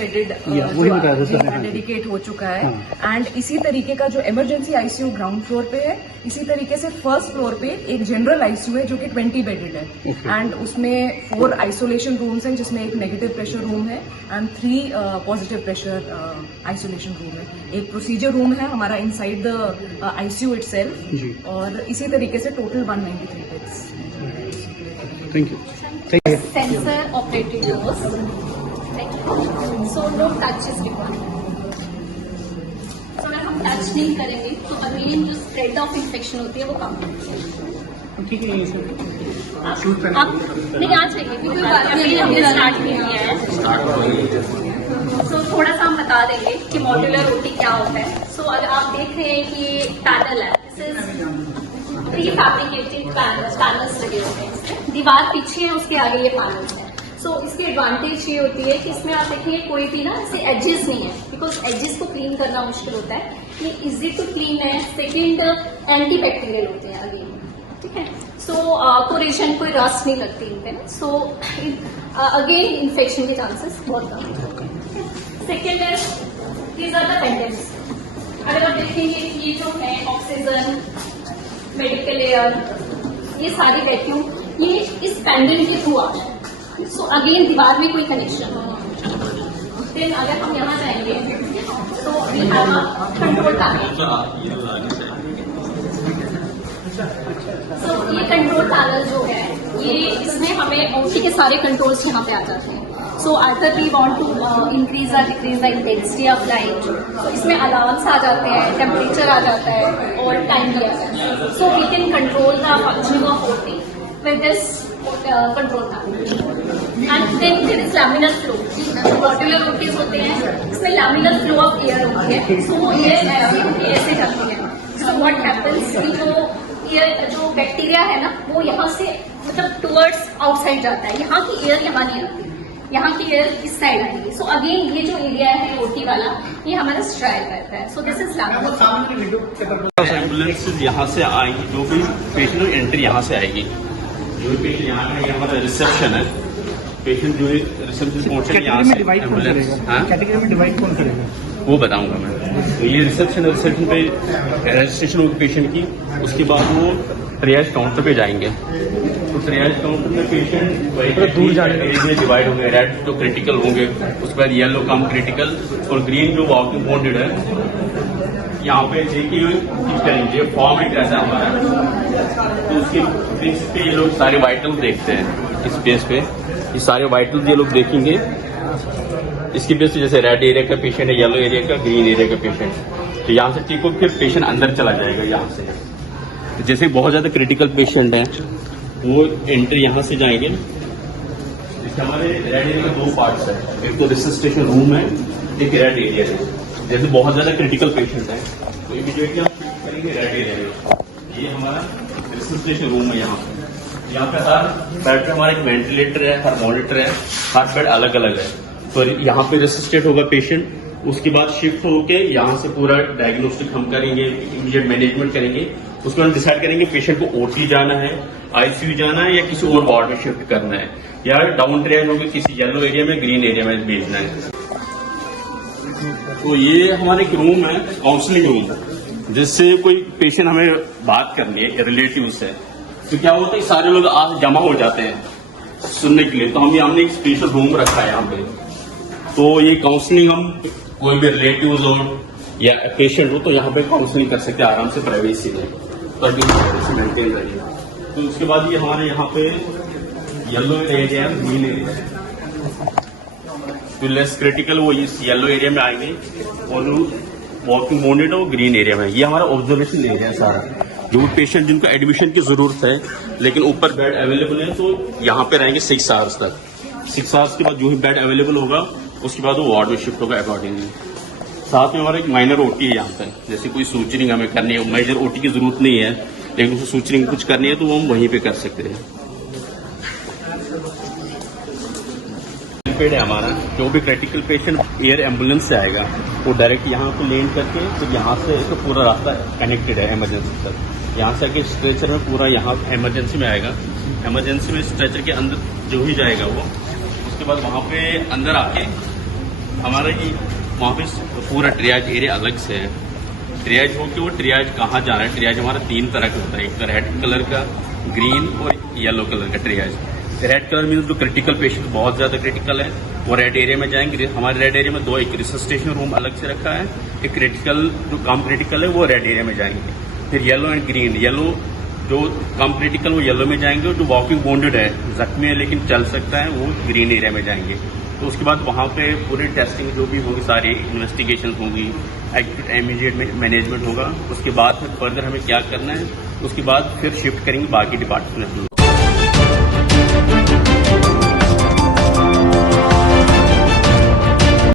Bedded dedicate हो चुका है। एंड इसी तरीके का जो इमरजेंसी आईसीयू ग्राउंड फ्लोर पे है, इसी तरीके से फर्स्ट फ्लोर पे एक जनरल आईसीयू है जो कि 20 बेडेड है। एंड उसमें 4 आइसोलेशन रूम्स हैं जिसमें एक नेगेटिव प्रेशर रूम है and 3 positive pressure isolation room है। एक प्रोसीजर रूम है हमारा इनसाइड द आईसीयू इटसेल्फ, और इसी तरीके से total 193 beds. Thank you. Sensor operated doors, so no touch is required. So अगर हम टच नहीं करेंगे तो अगेन जो स्प्रेड ऑफ इन्फेक्शन होती है वो कम होती है। ठीक है, ये सब आप नहीं आ जाइए क्योंकि हमने स्टार्ट नहीं किया है, तो थोड़ा सा हम बता देंगे कि मॉड्यूलर ओटी क्या होता है। सो अगर आप देख रहे हैं कि ये पैनल है, तो ये फैब्रिकेटेड पैनल्स लगे होते हैं, दीवार पीछे है उसके आगे ये पैनल्स है। सो इसकी एडवांटेज ये होती है कि इसमें आप देखिए कोई भी ना ऐसे एजेस नहीं है, बिकॉज एजेस को क्लीन करना मुश्किल होता है। ये इजी टू क्लीन है। सेकेंड, एंटी बैक्टीरियल होते हैं अगेन, ठीक है। सो कोरेशन कोई रस्ट नहीं लगती इनके ना। सो अगेन इन्फेक्शन के चांसेस बहुत कम है। सेकेंड है दीज आर द पेंडेंट्स। अगर आप देखेंगे ये जो है ऑक्सीजन, मेडिकल एयर, ये सारी वैक्यूम ये इस पेंडेंट के थ्रू आ रहा है। सो अगेन दीवार में कोई कनेक्शन हो। देन अगर हम यहाँ जाएंगे तो we have a control panel. So ये कंट्रोल पैनल जो है ये इसमें हमें ओटी के सारे कंट्रोल्स यहाँ पे आ जाते हैं। So either we want to increase और decrease the intensity of light, तो इसमें अलार्म्स आ जाते हैं, टेम्परेचर आ जाता है और टाइम भी आ जाता है। So we can control the functioning of OT with this control panel. And then there is laminar flow. Modular OTs होते हैं, इसमें laminar flow of air होती है। So एयर ऐसे जाती है। So what happens कि जो एयर जो बैक्टीरिया है ना वो यहाँ से मतलब टुवर्ड्स आउटसाइड जाता है। यहाँ की एयर यहाँ नहीं आती, यहाँ की एयर इस साइड आएगी। सो अगेन ये जो एरिया है ओटी वाला ये हमारा स्ट्राइल करता है। So this is laminar. Ambulance यहाँ से आएगी, जो भी पेशेंट एंट्री यहाँ से आएगी। जो पेशेंट यहाँ का ये हमारा रिसेप्शन है, पेशेंट जो रिसेप्शन पहुंचे यहाँ से एम्बुलेंस कैटेगरी में डिवाइड कौन करेगा वो बताऊंगा मैं। तो ये रिसेप्शन है, रिसेप्शन पे रजिस्ट्रेशन होगी पेशेंट की, उसके बाद वो ट्रियाज काउंटर पे जाएंगे। तो ट्रियाज काउंटर में पेशेंट दूर जाने में डिवाइड होंगे। रेड जो क्रिटिकल होंगे, उसके बाद येलो कम क्रिटिकल और ग्रीन जो वॉकिंग बॉन्डेड है। यहाँ पे देखिए फॉर्म एक ऐसा हमारा, तो उसके बेस पे ये लोग सारे वाइटल्स देखते हैं। इस बेस पे ये सारे वाइटल्स ये लोग देखेंगे। इसके बेस पे जैसे रेड एरिया का पेशेंट है, येलो एरिया का, ग्रीन एरिया का पेशेंट, तो यहाँ से ठीक हो फिर पेशेंट अंदर चला जाएगा। यहाँ से जैसे बहुत ज्यादा क्रिटिकल पेशेंट है वो एंट्री यहाँ से जाएंगे। जैसे हमारे रेड एरिया के 2 पार्ट्स है, एक तो रिससिटेशन रूम है, एक रेड एरिया है। जैसे बहुत ज्यादा क्रिटिकल पेशेंट है तो इमीडिएटली हम शिफ्ट करेंगे रेड एरिया में। ये हमारा रिससिटेशन रूम है। यहाँ पे हर बेड पे हमारा एक वेंटिलेटर है, हर मॉनिटर है, हर बेड अलग अलग है। तो यहाँ पे रिससिटेट होगा पेशेंट, उसके बाद शिफ्ट होके यहाँ से पूरा डायग्नोस्टिक हम करेंगे, इमीडिएट मैनेजमेंट करेंगे। उसके बाद डिसाइड करेंगे पेशेंट को ओटी जाना है, आईसीयू जाना है या किसी और वार्ड में शिफ्ट करना है, या डाउन ट्रेन होगी किसी येलो एरिया में, ग्रीन एरिया में भेजना है। तो ये हमारे एक रूम है, काउंसलिंग रूम, जिससे कोई पेशेंट हमें बात करनी है रिलेटिव से, तो क्या होता है सारे लोग आज जमा हो जाते हैं सुनने के लिए। तो हमने एक स्पेशल रूम रखा है यहाँ पे। तो ये काउंसलिंग हम कोई भी रिलेटिव हो या पेशेंट हो तो यहाँ पे काउंसलिंग कर सकते हैं आराम से, प्राइवेसी में, तो मेंटेन करिए। तो उसके बाद ये हमारे यहाँ पे येलो एरिया, ग्रीन एरिया, तो लेस क्रिटिकल वो इस येलो एरिया में आएंगे और वॉकिंग बॉन्डेड वो ग्रीन एरिया में। ये हमारा ऑब्जर्वेशन एरिया है सारा। जो पेशेंट जिनको एडमिशन की जरूरत है लेकिन ऊपर बेड अवेलेबल है तो यहाँ पे रहेंगे 6 आवर्स तक। 6 आवर्स के बाद जो ही बेड अवेलेबल होगा उसके बाद वो वार्ड में शिफ्ट होगा अकॉर्डिंगली। साथ में हमारा एक माइनर ओटी है यहाँ पे, जैसे कोई सूचरिंग हमें करनी है, मेजर ओटी की जरूरत नहीं है लेकिन उसे सूचरिंग कुछ करनी है तो वो हम वहीं पे कर सकते हैं। है हमारा जो भी क्रिटिकल पेशेंट एयर एम्बुलेंस से आएगा वो डायरेक्ट यहाँ पे लैंड करके फिर यहाँ से तो पूरा रास्ता कनेक्टेड है इमरजेंसी तक। यहाँ से आके स्ट्रेचर में पूरा यहाँ इमरजेंसी में आएगा, इमरजेंसी में स्ट्रेचर के अंदर जो ही जाएगा वो, उसके बाद वहाँ पे अंदर आके हमारा ये वहाँ पे पूरा ट्रियाज एरिया अलग से है। ट्रियाज हो के वो ट्रियाज कहाँ जा रहा है, ट्रियाज हमारा 3 तरह का होता है, एक तो रेड कलर का, ग्रीन और येलो कलर का ट्रियाज। रेड कलर मीन्स जो क्रिटिकल पेशेंट बहुत ज्यादा क्रिटिकल है वो रेड एरिया में जाएंगे। हमारे रेड एरिया में 2, एक रिसस्टेशन रूम अलग से रखा है, एक क्रिटिकल जो कम क्रिटिकल है वो रेड एरिया में जाएंगे। फिर येलो एंड ग्रीन, येलो जो कम क्रिटिकल वो येलो में जाएंगे, जो वॉकिंग बोन्डेड है, जख्मी है लेकिन चल सकता है, वो ग्रीन एरिया में जाएंगे। तो उसके बाद वहाँ पे पूरी टेस्टिंग जो भी होगी, सारी इन्वेस्टिगेशन होगी, एक्यूट इमीडिएट मैनेजमेंट होगा। उसके बाद फिर फर्दर हमें क्या करना है, उसके बाद फिर शिफ्ट करेंगे बाकी डिपार्टमेंट में।